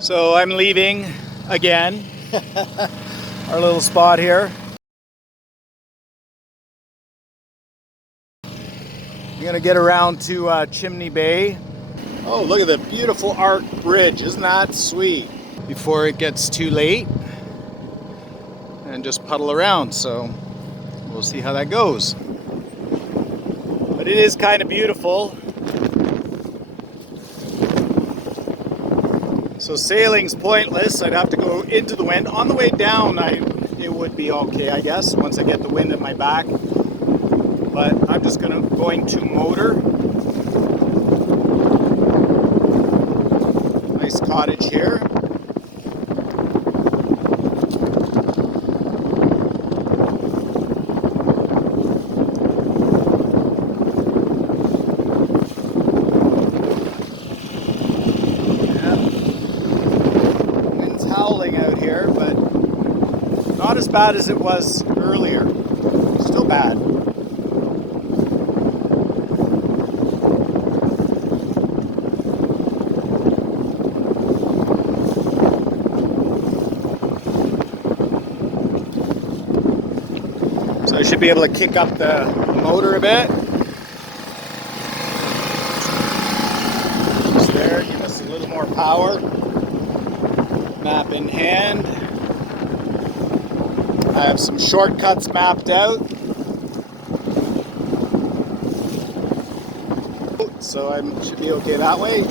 So I'm leaving again, our little spot here. I'm gonna get around to Chimney Bay. Oh, look at the beautiful arc bridge, isn't that sweet? Before it gets too late and just puddle around, so we'll see how that goes. But it is kind of beautiful. So sailing's pointless. I'd have to go into the wind. On the way down, it would be okay, I guess, once I get the wind at my back. But I'm just going to motor. Nice cottage here. Not as bad as it was earlier. Still bad. So I should be able to kick up the motor a bit. Just there, give us a little more power. Map in hand. I have some shortcuts mapped out, so I should be okay that way.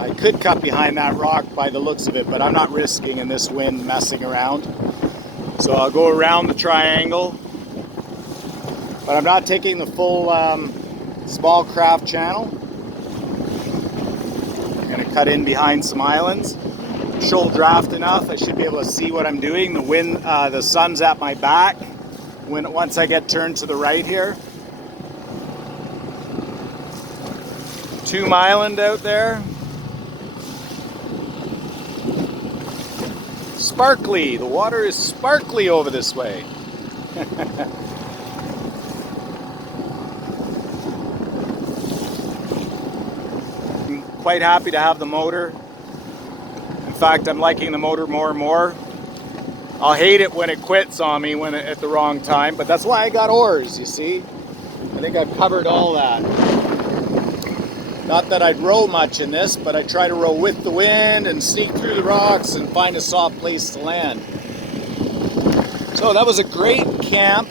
I could cut behind that rock by the looks of it, but I'm not risking in this wind messing around. So I'll go around the triangle, but I'm not taking the full small craft channel. Cut in behind some islands. Shoal draft enough, I should be able to see what I'm doing. The wind, the sun's at my back once I get turned to the right here. Tomb Island out there. Sparkly, the water is sparkly over this way. Quite happy to have the motor. In fact, I'm liking the motor more and more. I'll hate it when it quits on me at the wrong time, but that's why I got oars, you see. I think I've covered all that. Not that I'd row much in this, but I try to row with the wind and sneak through the rocks and find a soft place to land. So that was a great camp.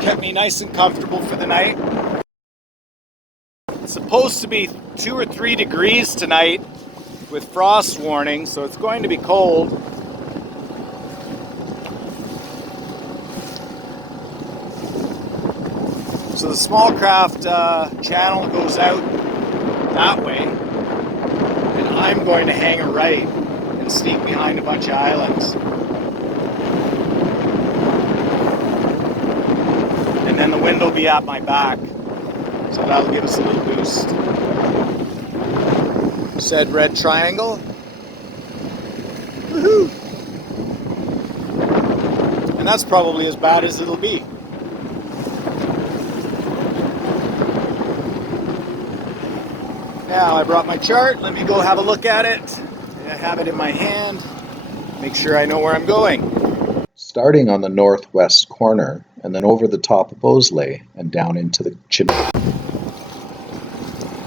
Kept me nice and comfortable for the night. It's supposed to be 2 or 3 degrees tonight with frost warning, so it's going to be cold. So the small craft channel goes out that way, and I'm going to hang a right and sneak behind a bunch of islands. And then the wind will be at my back. So that'll give us a little boost. Said red triangle. Woohoo! And that's probably as bad as it'll be. Now I brought my chart. Let me go have a look at it. I have it in my hand. Make sure I know where I'm going. Starting on the northwest corner and then over the top of Beausoliel and down into the Chimney.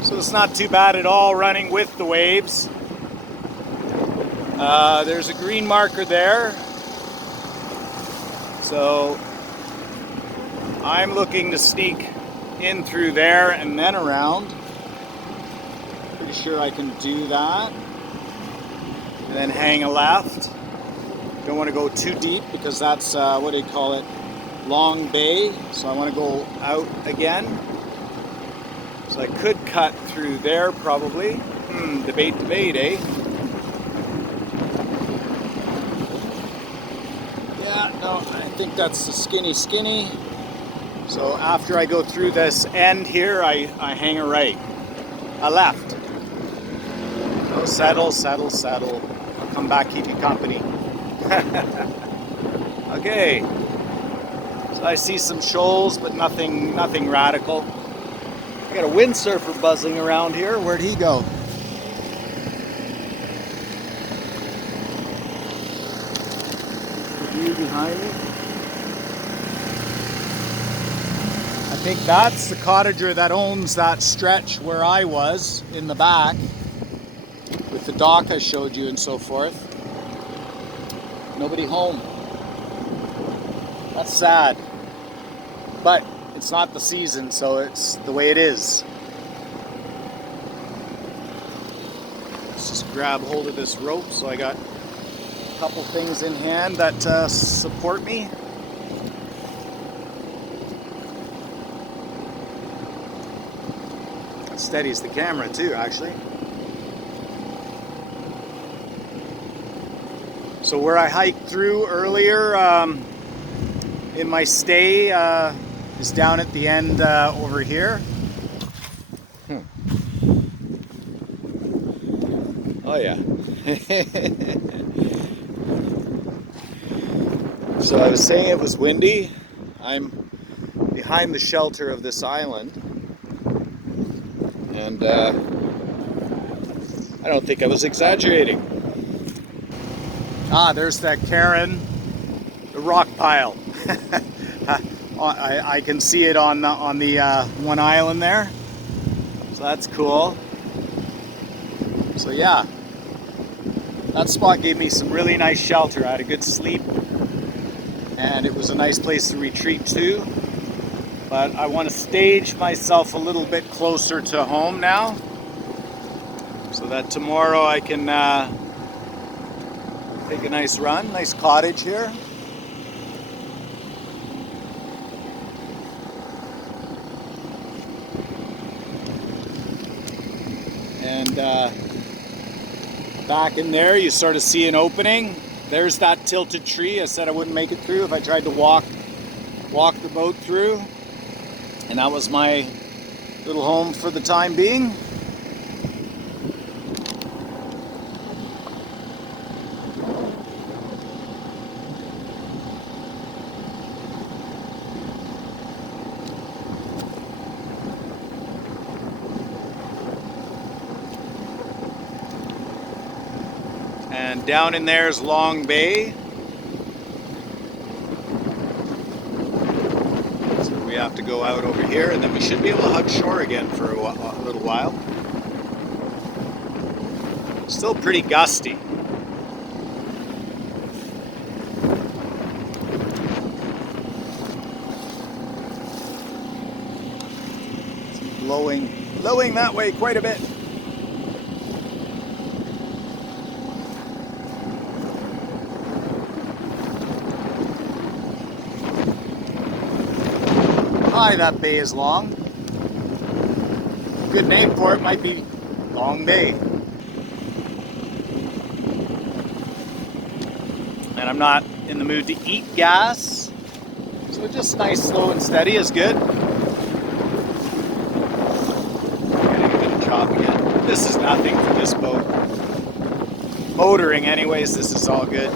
So it's not too bad at all running with the waves. There's a green marker there. So I'm looking to sneak in through there and then around. Pretty sure I can do that. And then hang a left. Don't want to go too deep because that's, what do you call it? Long Bay. So I want to go out again. So I could cut through there probably. Debate, eh? Yeah, no, I think that's the skinny. So after I go through this end here, I hang a right. A left. So settle. I'll come back, keep you company. Okay. So I see some shoals, but nothing radical. I got a windsurfer buzzing around here. Where'd he go? The view behind me. I think that's the cottager that owns that stretch where I was in the back with the dock I showed you and so forth. Nobody home. That's sad. But it's not the season, so it's the way it is. Let's just grab hold of this rope so I got a couple things in hand that support me. That steadies the camera too, actually. So where I hiked through earlier in my stay is down at the end over here. Oh yeah. So I was saying it was windy. I'm behind the shelter of this island. And I don't think I was exaggerating. Ah, there's that cairn, the rock pile. I can see it on the one island there, so that's cool. So yeah, that spot gave me some really nice shelter. I had a good sleep, and it was a nice place to retreat to. But I want to stage myself a little bit closer to home now, so that tomorrow I can take a nice run. Nice cottage here. And back in there you sort of see an opening. There's that tilted tree I said I wouldn't make it through if I tried to walk the boat through. And that was my little home for the time being. And down in there is Long Bay. So we have to go out over here, and then we should be able to hug shore again for a little while. Still pretty gusty. It's blowing that way quite a bit. Hi, that bay is long. Good name for it might be Long Bay. And I'm not in the mood to eat gas, so just nice, slow and steady is good. Getting a bit of chop again. This is nothing for this boat. Motoring anyways, this is all good.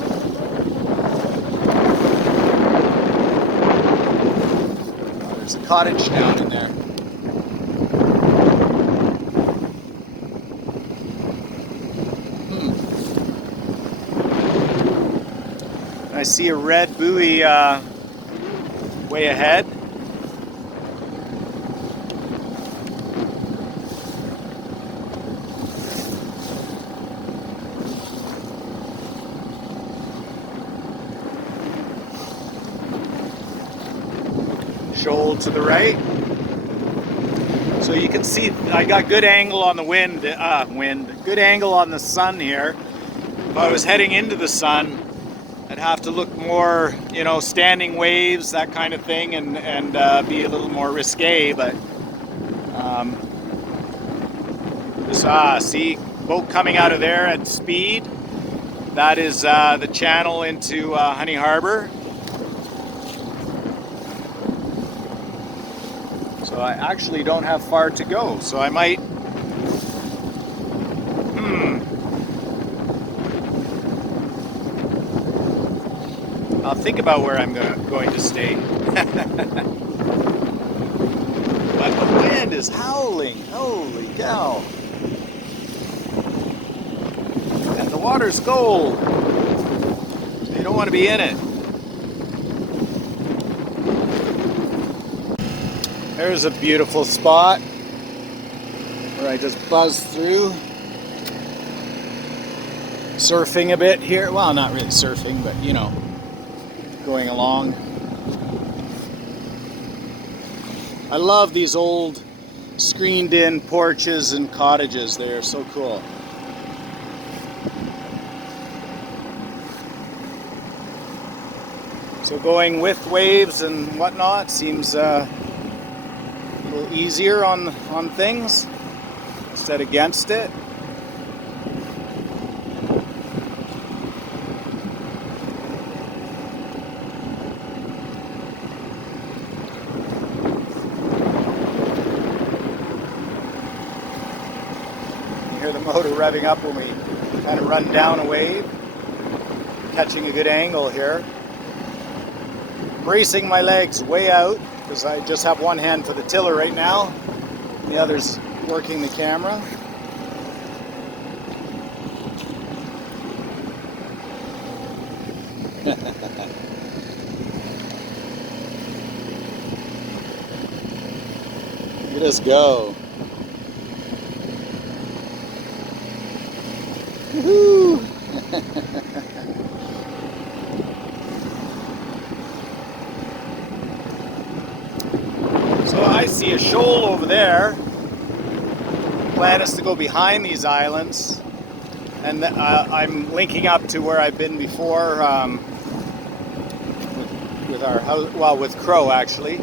There's a cottage down in there. I see a red buoy way ahead. Shoal to the right. So you can see I got good angle on the good angle on the sun here. If I was heading into the sun, I'd have to look more, you know, standing waves, that kind of thing, and be a little more risque. But see, boat coming out of there at speed. That is the channel into Honey Harbor. So I actually don't have far to go, so I might I'll think about where I'm going to stay. But the wind is howling. Holy cow. And the water's cold. So you don't want to be in it. There's a beautiful spot where I just buzzed through. Surfing a bit here. Well, not really surfing, but you know, going along. I love these old screened in porches and cottages. They are so cool. So going with waves and whatnot seems a little easier on things instead against it. Hear the motor revving up when we kind of run down a wave, catching a good angle here. Bracing my legs way out because I just have one hand for the tiller right now, the other's working the camera. Look at us go. Woohoo! So I see a shoal over there. Plan is to go behind these islands, and I'm linking up to where I've been before with our house. Well, with Crow actually.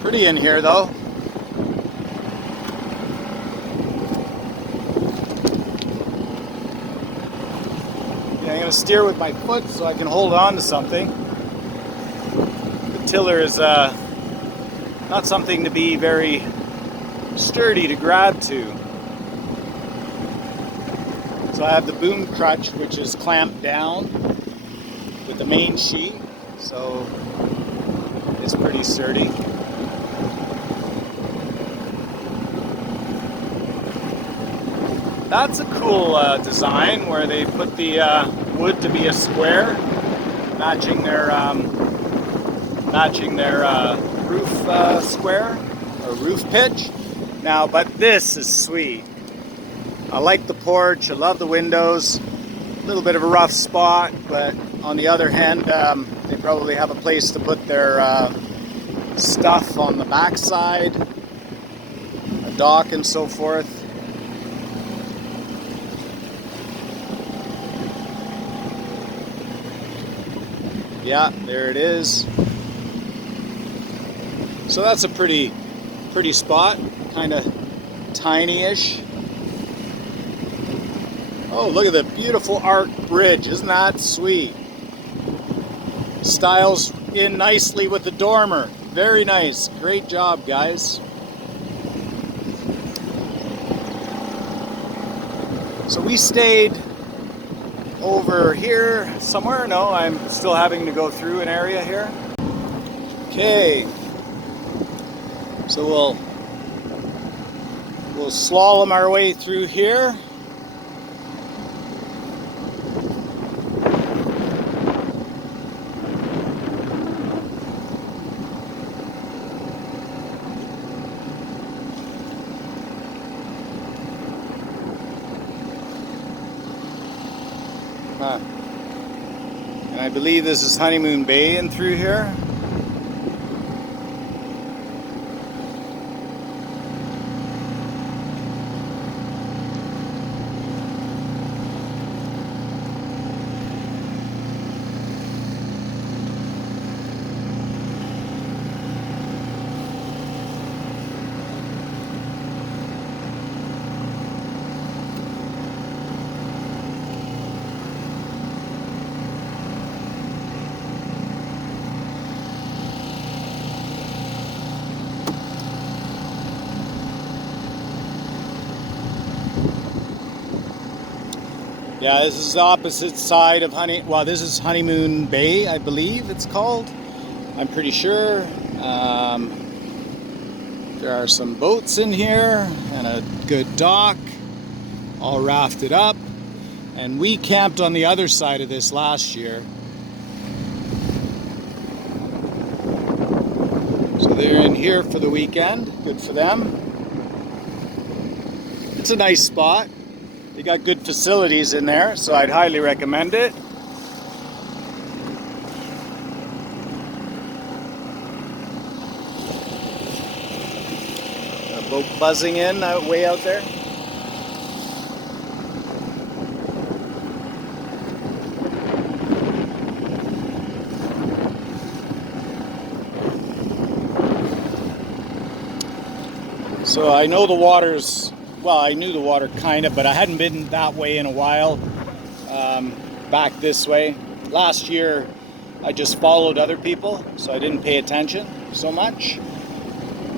Pretty in here though. Yeah, I'm going to steer with my foot so I can hold on to something. The tiller is not something to be very sturdy to grab to. So I have the boom crutch, which is clamped down with the main sheet, so it's pretty sturdy. That's a cool design where they put the wood to be a square, matching their roof square or roof pitch. Now, but this is sweet. I like the porch. I love the windows. A little bit of a rough spot, but on the other hand, they probably have a place to put their stuff on the backside, a dock and so forth. Yeah, there it is. So that's a pretty spot, kind of tiny-ish. Oh, look at the beautiful arc bridge. Isn't that sweet? Styles in nicely with the dormer. Very nice. Great job, guys. So we stayed over here somewhere. No, I'm still having to go through an area here. Okay. So we'll slalom our way through here. And I believe this is Honeymoon Bay and through here. Yeah, this is the opposite side of well, this is Honeymoon Bay, I believe it's called. I'm pretty sure. There are some boats in here and a good dock, all rafted up. And we camped on the other side of this last year. So they're in here for the weekend. Good for them. It's a nice spot. They got good facilities in there, so I'd highly recommend it. A boat buzzing in way out there. So I know the water's, well, I knew the water kind of, but I hadn't been that way in a while, back this way. Last year, I just followed other people, so I didn't pay attention so much.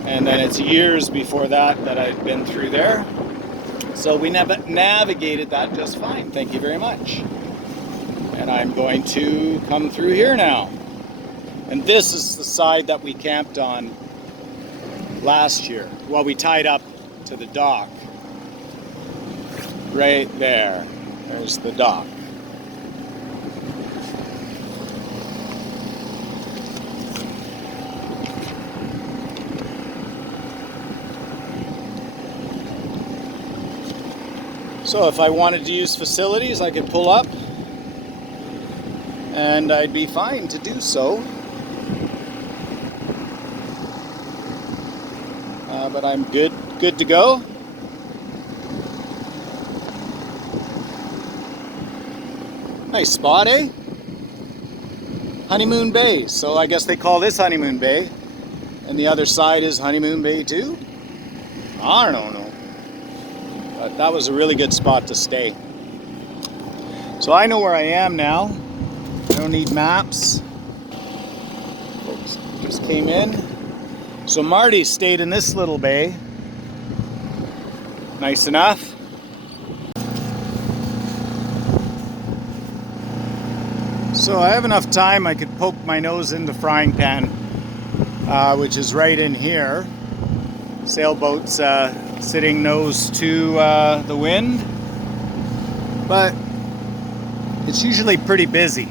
And then it's years before that that I've been through there. So we navigated that just fine, thank you very much. And I'm going to come through here now. And this is the side that we camped on last year. Well, we tied up to the dock. Right there. There's the dock. So if I wanted to use facilities, I could pull up and I'd be fine to do so. But I'm good to go. Nice spot, eh? Honeymoon Bay. So I guess they call this Honeymoon Bay. And the other side is Honeymoon Bay too? I don't know. But that was a really good spot to stay. So I know where I am now. I don't need maps. Folks just came in. So Marty stayed in this little bay. Nice enough. So I have enough time I could poke my nose in the frying pan, which is right in here. Sailboat's sitting nose to the wind, but it's usually pretty busy.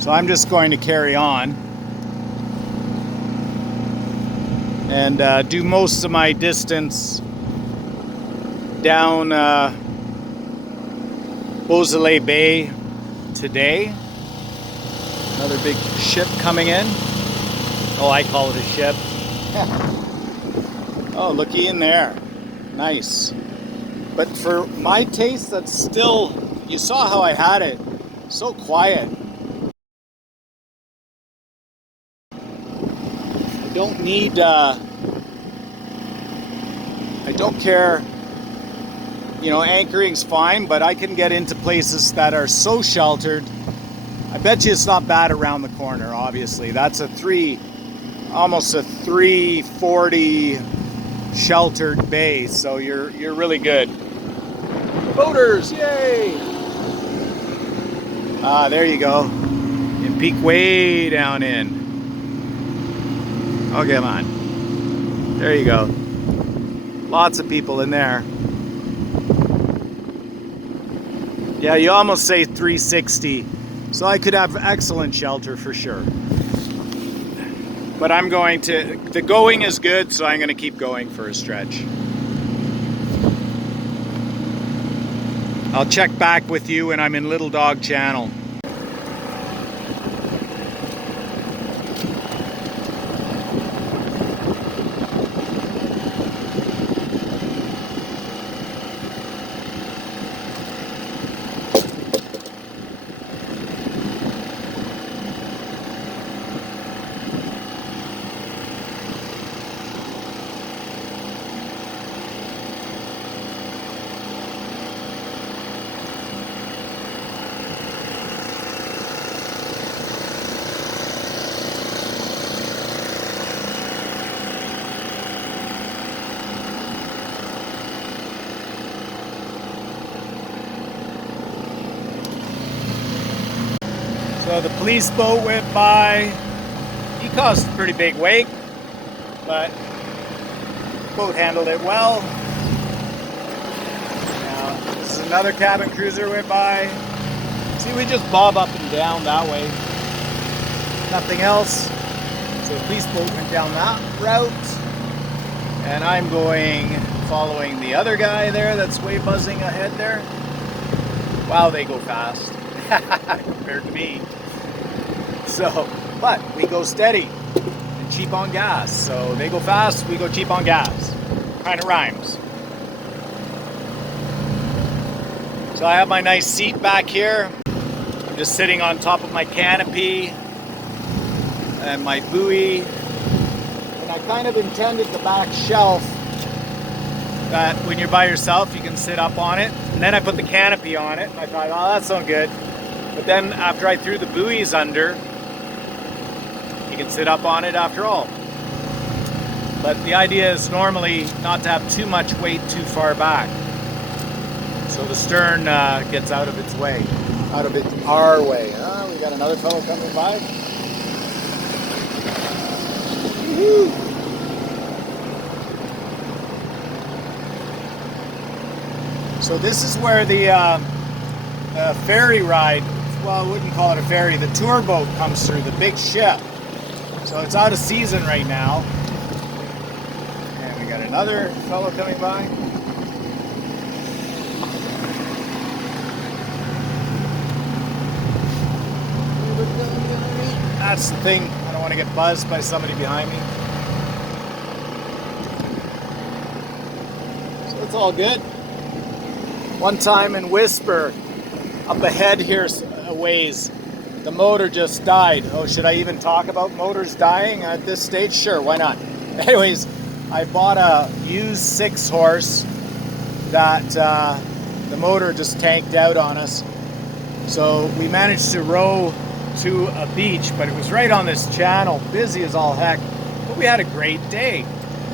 So I'm just going to carry on and do most of my distance down Beausoliel Bay today. Another big ship coming in. Oh, I call it a ship. Oh, looky in there. Nice. But for my taste, that's still, you saw how I had it. So quiet. I don't need, I don't care, you know, anchoring's fine, but I can get into places that are so sheltered. I bet you it's not bad around the corner, obviously. That's almost a 340 sheltered bay, so you're really good. Boaters, yay! Ah, there you go. You peek way down in. Oh, come on. There you go. Lots of people in there. Yeah, you almost say 360. So I could have excellent shelter for sure. But I'm going to, the going is good, so I'm going to keep going for a stretch. I'll check back with you when I'm in Little Dog Channel. So the police boat went by. He caused a pretty big wake, but the boat handled it well. Now, this is another cabin cruiser went by. See, we just bob up and down that way. Nothing else. So the police boat went down that route. And I'm following the other guy there that's way buzzing ahead there. Wow, they go fast compared to me. So, but we go steady and cheap on gas. So they go fast, we go cheap on gas. Kind of rhymes. So I have my nice seat back here. I'm just sitting on top of my canopy and my buoy. And I kind of intended the back shelf that when you're by yourself you can sit up on it. And then I put the canopy on it and I thought, oh, that's not good. But then after I threw the buoys under, you can sit up on it after all. But the idea is normally not to have too much weight too far back. So the stern gets out of its way, our way. We got another fellow coming by. Woo-hoo. So this is where the ferry ride, well, I wouldn't call it a ferry, the tour boat comes through, the big ship. So it's out of season right now. And we got another fellow coming by. That's the thing, I don't want to get buzzed by somebody behind me. So it's all good. One time in Whisper, up ahead here a ways, the motor just died. Oh, should I even talk about motors dying at this stage? Sure, why not? Anyways, I bought a used 6-horse that the motor just tanked out on us. So we managed to row to a beach, but it was right on this channel, busy as all heck. But we had a great day,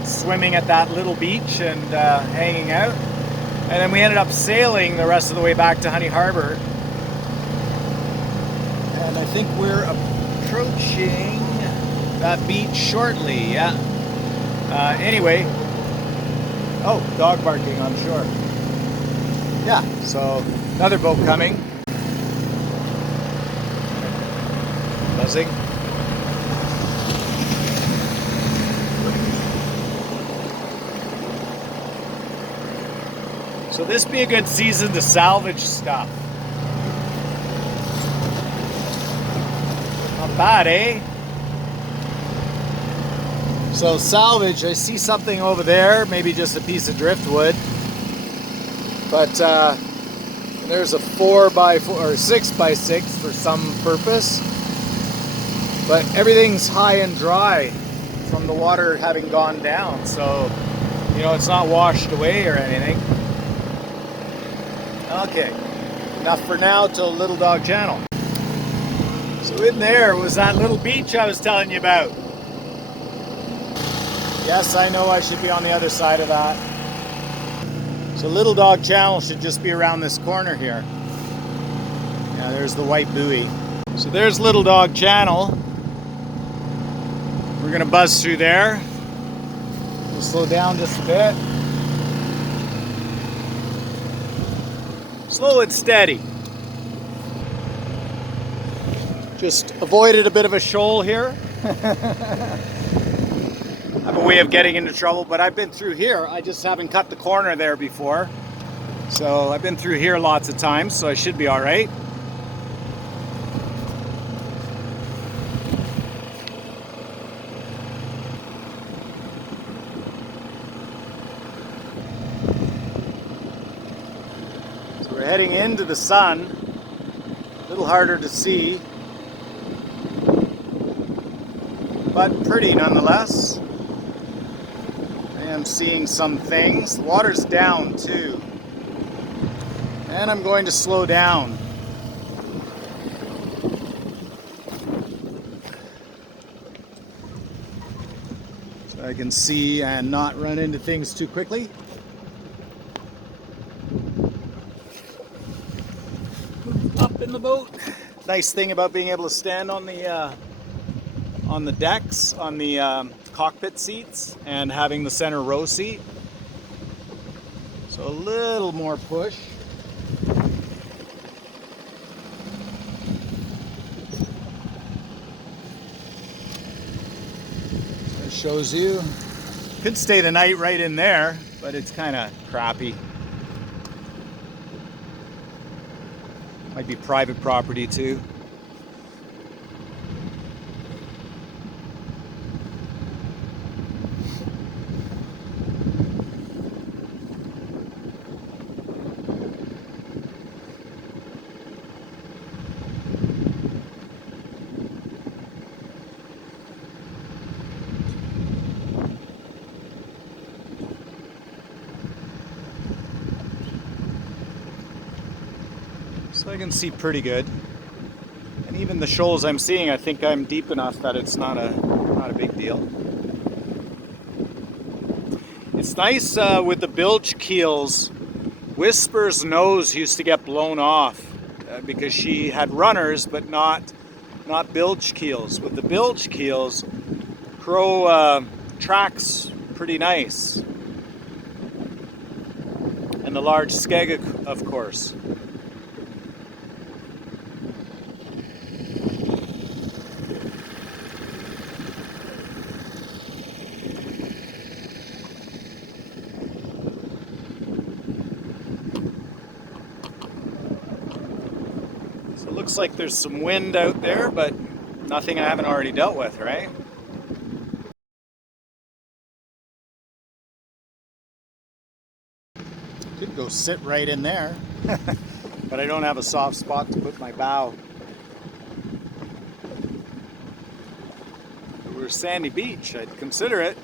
swimming at that little beach and hanging out. And then we ended up sailing the rest of the way back to Honey Harbor. And I think we're approaching that beach shortly, yeah. Anyway, oh, dog barking on shore. Yeah, so another boat coming. Buzzing. So this be a good season to salvage stuff. Not bad, eh? So salvage, I see something over there, maybe just a piece of driftwood. But there's a 4x4 or 6x6 for some purpose. But everything's high and dry from the water having gone down. So, you know, it's not washed away or anything. Okay, enough for now till Little Dog Channel. So in there was that little beach I was telling you about. Yes, I know I should be on the other side of that. So Little Dog Channel should just be around this corner here. Yeah, there's the white buoy. So there's Little Dog Channel. We're gonna buzz through there. We'll slow down just a bit. Slow and steady. Just avoided a bit of a shoal here. I have a way of getting into trouble, but I've been through here. I just haven't cut the corner there before. So I've been through here lots of times, so I should be all right. We're heading into the sun, a little harder to see, but pretty nonetheless. I am seeing some things. The water's down too, and I'm going to slow down. So I can see and not run into things too quickly. Up in the boat. Nice thing about being able to stand on the decks, on the cockpit seats, and having the center row seat. So a little more push. So it shows you. Could stay the night right in there, but it's kind of crappy. Might be private property too. So I can see pretty good. And even the shoals I'm seeing, I think I'm deep enough that it's not a big deal. It's nice with the bilge keels. Whisper's nose used to get blown off because she had runners, but not bilge keels. With the bilge keels, Crow tracks pretty nice. And the large skeg, of course. So it looks like there's some wind out there, but nothing I haven't already dealt with, right? Could go sit right in there, but I don't have a soft spot to put my bow. If it were a sandy beach, I'd consider it.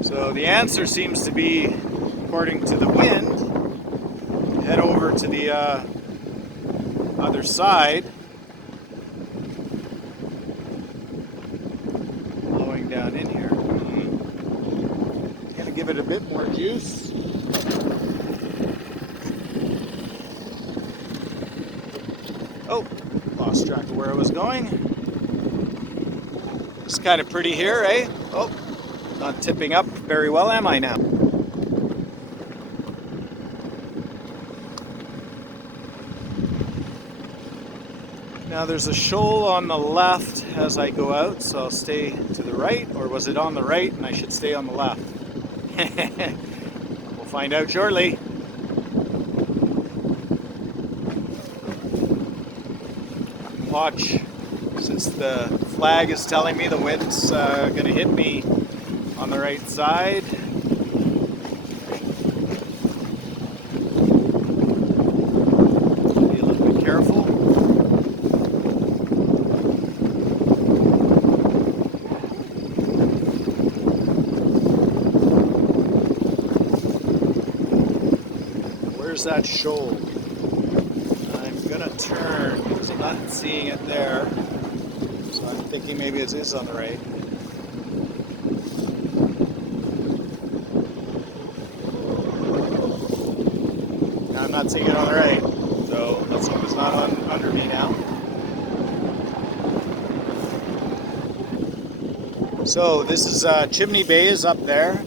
So the answer seems to be, according to the wind, head over to the other side, blowing down in here. Gonna give it a bit more juice. Oh, lost track of where I was going. It's kind of pretty here, eh? Oh, not tipping up very well, am I now? Now there's a shoal on the left as I go out, so I'll stay to the right, or was it on the right and I should stay on the left? We'll find out shortly. Watch, since the flag is telling me the wind's going to hit me on the right side. Be a little bit careful. Where's that shoal? I'm gonna turn because I'm not seeing it there. So I'm thinking maybe it is on the right. No, I'm not seeing it on the right. So let's hope it's not under me now. So this is Chimney Bay is up there.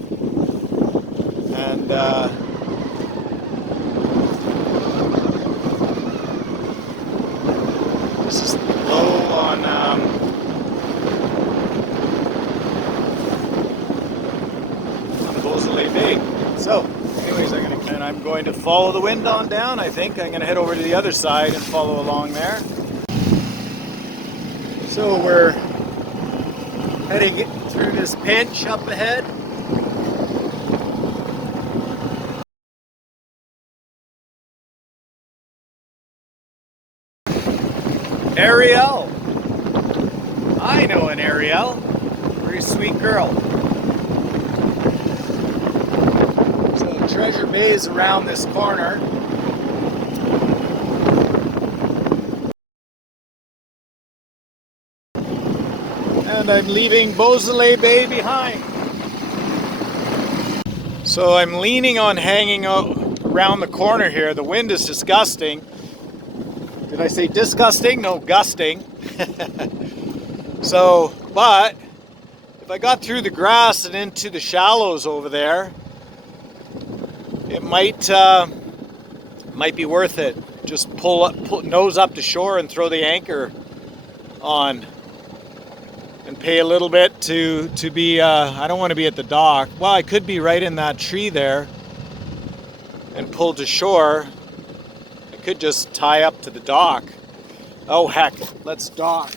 And this is low on Beausoliel Bay. So, anyways, I'm going to follow the wind on down. I think I'm going to head over to the other side and follow along there. So we're heading through this pinch up ahead. Ariel. I know an Ariel. Very sweet girl. So Treasure Bay is around this corner. And I'm leaving Beausoliel Bay behind. So I'm leaning on hanging out around the corner here. The wind is disgusting. Did I say disgusting? No, gusting. So, but if I got through the grass and into the shallows over there, it might be worth it. Just pull nose up to shore and throw the anchor on, and pay a little bit to be. I don't want to be at the dock. Well, I could be right in that tree there and pull to shore. I could just tie up to the dock. Oh heck, let's dock.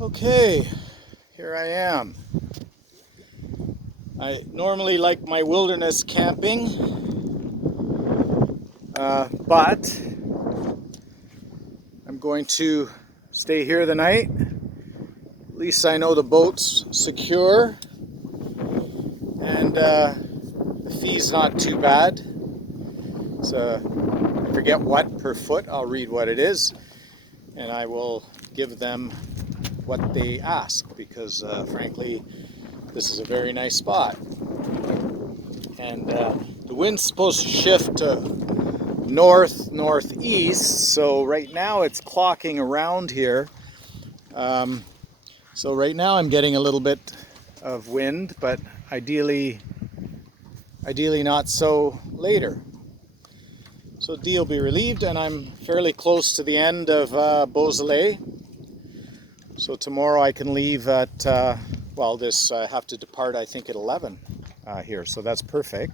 Okay, here I am. I normally like my wilderness camping, but I'm going to stay here the night. At least I know the boat's secure, and the fee's not too bad. So I forget what per foot. I'll read what it is, and I will give them what they ask, because frankly this is a very nice spot, and the wind's supposed to shift to northeast, so right now it's clocking around here, so right now I'm getting a little bit of wind, but ideally not so later. So D will be relieved, and I'm fairly close to the end of Beausoliel. So tomorrow I can leave at, I have to depart I think at 11 here, so that's perfect.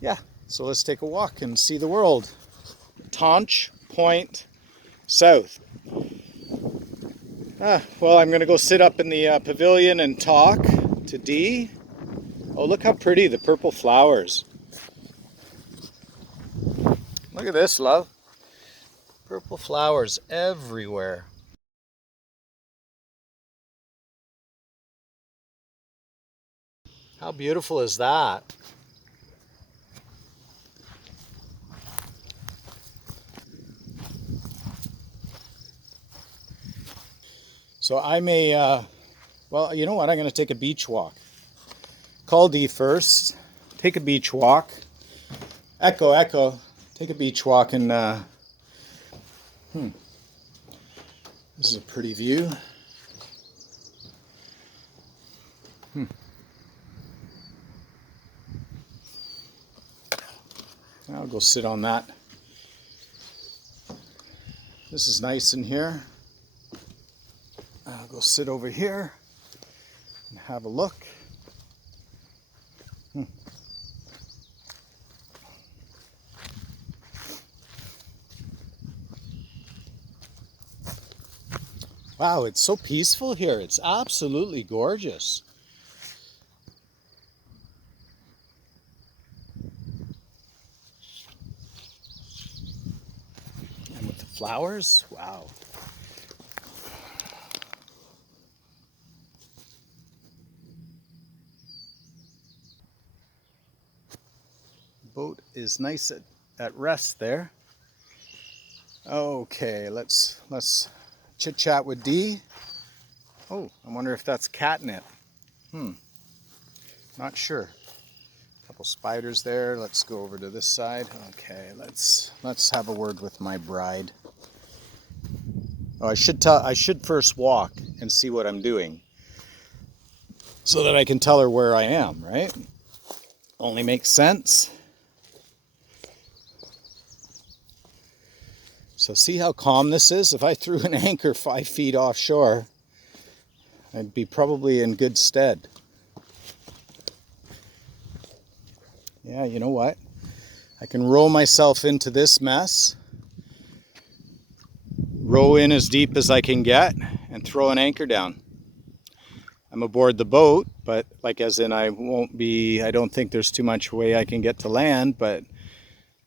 Yeah, so let's take a walk and see the world. Taunch Point South. Well, I'm going to go sit up in the pavilion and talk to Dee. Oh, look how pretty the purple flowers. Look at this, love. Purple flowers everywhere. How beautiful is that? So I may, well, you know what? I'm going to take a beach walk. Call Dee first. Take a beach walk. Echo. Take a beach walk, and this is a pretty view. I'll go sit on that. This is nice in here. I'll go sit over here and have a look. Wow, it's so peaceful here. It's absolutely gorgeous. And with the flowers, wow. The boat is nice at rest there. Okay, let's chit chat with Dee. Oh, I wonder if that's catnip. Not sure. A couple spiders there. Let's go over to this side. Okay, let's have a word with my bride. Oh, I should first walk and see what I'm doing, so that I can tell her where I am, right? Only makes sense. So see how calm this is? If I threw an anchor 5 feet offshore, I'd be probably in good stead. Yeah, you know what? I can row myself into this mess, row in as deep as I can get, and throw an anchor down. I'm aboard the boat, but like as in I don't think there's too much way I can get to land, but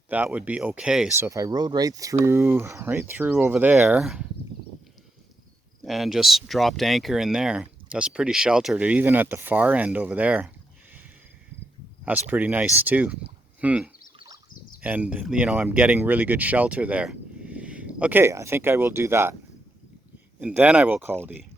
that would be okay. So if I rode right through over there and just dropped anchor in there. That's pretty sheltered, even at the far end over there. That's pretty nice too. And you know, I'm getting really good shelter there. Okay, I think I will do that. And then I will call D.